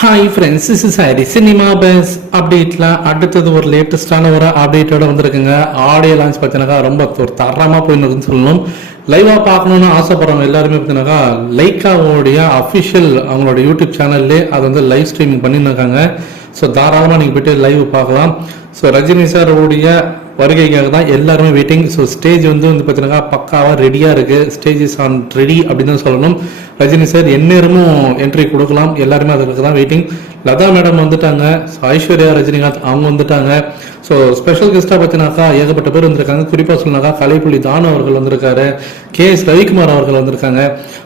Hi friends, this is Hari. Cinema base அப்டேட்டில் அடுத்தது ஒரு லேட்டஸ்டான ஒரு அப்டேட்டோட வந்திருக்குங்க. ஆடியோ லான்ச் பார்த்தீங்கன்னாக்கா ரொம்ப ஒரு தரமாக போயிருக்குன்னு சொல்லணும். லைவாக பார்க்கணுன்னு ஆசைப்படுறவங்க எல்லாருமே பார்த்தீங்கன்னாக்கா லைக்காவோடைய அஃபிஷியல் அவங்களோட யூடியூப் சேனல்லே அது வந்து லைவ் ஸ்ட்ரீமிங் பண்ணியிருக்காங்க. ஸோ தாராளமாக நீங்கள் போய்ட்டு லைவ் பார்க்கலாம். ஸோ ரஜினி சாரோடைய வருகைக்காக தான் எல்லாருமே வெயிட்டிங். ஸோ ஸ்டேஜ் வந்து பார்த்தீங்கன்னா பக்காவாக ரெடியாக இருக்குது. ஸ்டேஜ் இஸ் ஆன் ரெடி அப்படின்னு தான் சொல்லணும். ரஜினி சார் எந்நேரமும் என்ட்ரி கொடுக்கலாம். எல்லாருமே அதுக்கு தான் வெயிட்டிங். லதா மேடம் வந்துட்டாங்க. ஐஸ்வர்யா ரஜினிகாந்த் அவங்க வந்துட்டாங்க. ஸோ ஸ்பெஷல் கெஸ்ட்டாக பார்த்தீங்கன்னாக்கா ஏகப்பட்ட பேர் வந்திருக்காங்க. குறிப்பாக சொன்னாக்கா கலைப்புலி தானு அவர்கள் வந்திருக்காரு. KS ரவிக்குமார் அவர்கள் வந்திருக்காங்க.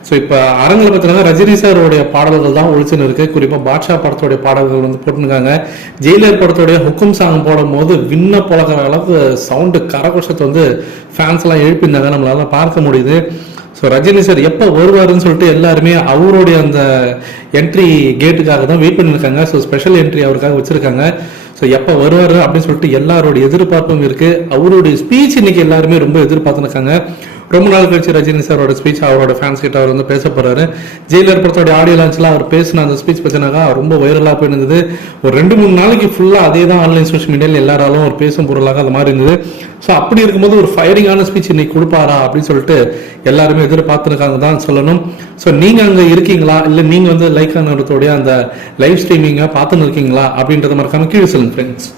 ஸோ இப்போ அரங்கில் பார்த்தீங்கன்னா ரஜினி சாரோடைய பாடல்கள் தான் ஒழிச்சுன்னு இருக்கு. குறிப்பாக பாட்ஷா படத்தோடைய பாடல்கள் வந்து போட்டுருக்காங்க. ஜெயிலர் படத்தோடைய ஹுக்கும் சாங் போடும் போது விண்ண பழக்கிற அளவுக்கு சவுண்டு கரகோஷத்தை வந்து ஃபேன்ஸ் எல்லாம் எழுப்பியிருந்தாங்க. நம்மளால பார்க்க முடியுது. ஸோ ரஜினி சார் எப்போ வருவாருன்னு சொல்லிட்டு எல்லாருமே அவருடைய அந்த என்ட்ரி கேட்டுக்காக தான் வெயிட் பண்ணியிருக்காங்க. ஸோ ஸ்பெஷல் என்ட்ரி அவருக்காக வச்சிருக்காங்க. ஸோ எப்போ வருவார் அப்படின்னு சொல்லிட்டு எல்லாருடைய எதிர்பார்ப்பும் இருக்கு. அவருடைய ஸ்பீச் இன்னைக்கு எல்லாருமே ரொம்ப எதிர்பார்த்துருக்காங்க. ரொம்ப நாள் கழிச்சு ரஜினி சாரோட ஸ்பீச் அவரோட ஃபேன்ஸ் கிட்ட அவர் வந்து பேச போறாரு. ஜெயிலர் படத்தோட ஆடியோ லான்ச்ல அவர் பேசின அந்த ஸ்பீச் பார்த்தீங்கன்னாக்கா ரொம்ப வைரலாக போயிருந்தது. ஒரு 2-3 நாளைக்கு ஃபுல்லாக அதே தான் ஆன்லைன் சோஷியல் மீடியாவில் எல்லாராலும் ஒரு பேசும் பொருளாக அது மாதிரி இருந்தது. ஸோ அப்படி இருக்கும்போது ஒரு ஃபயரிங்கான ஸ்பீச் இன்னைக்கு கொடுப்பாரா அப்படின்னு சொல்லிட்டு எல்லாருமே எதிர்பார்த்துருக்காங்க தான் சொல்லணும். ஸோ நீங்கள் அங்கே இருக்கீங்களா, இல்லை நீங்கள் வந்து லைக் ஆனோடைய அந்த லைவ் ஸ்ட்ரீமிங்கை பார்த்துன்னு இருக்கீங்களா அப்படின்றத மறக்காம கீழே சொல்லுங்க ஃப்ரெண்ட்ஸ்.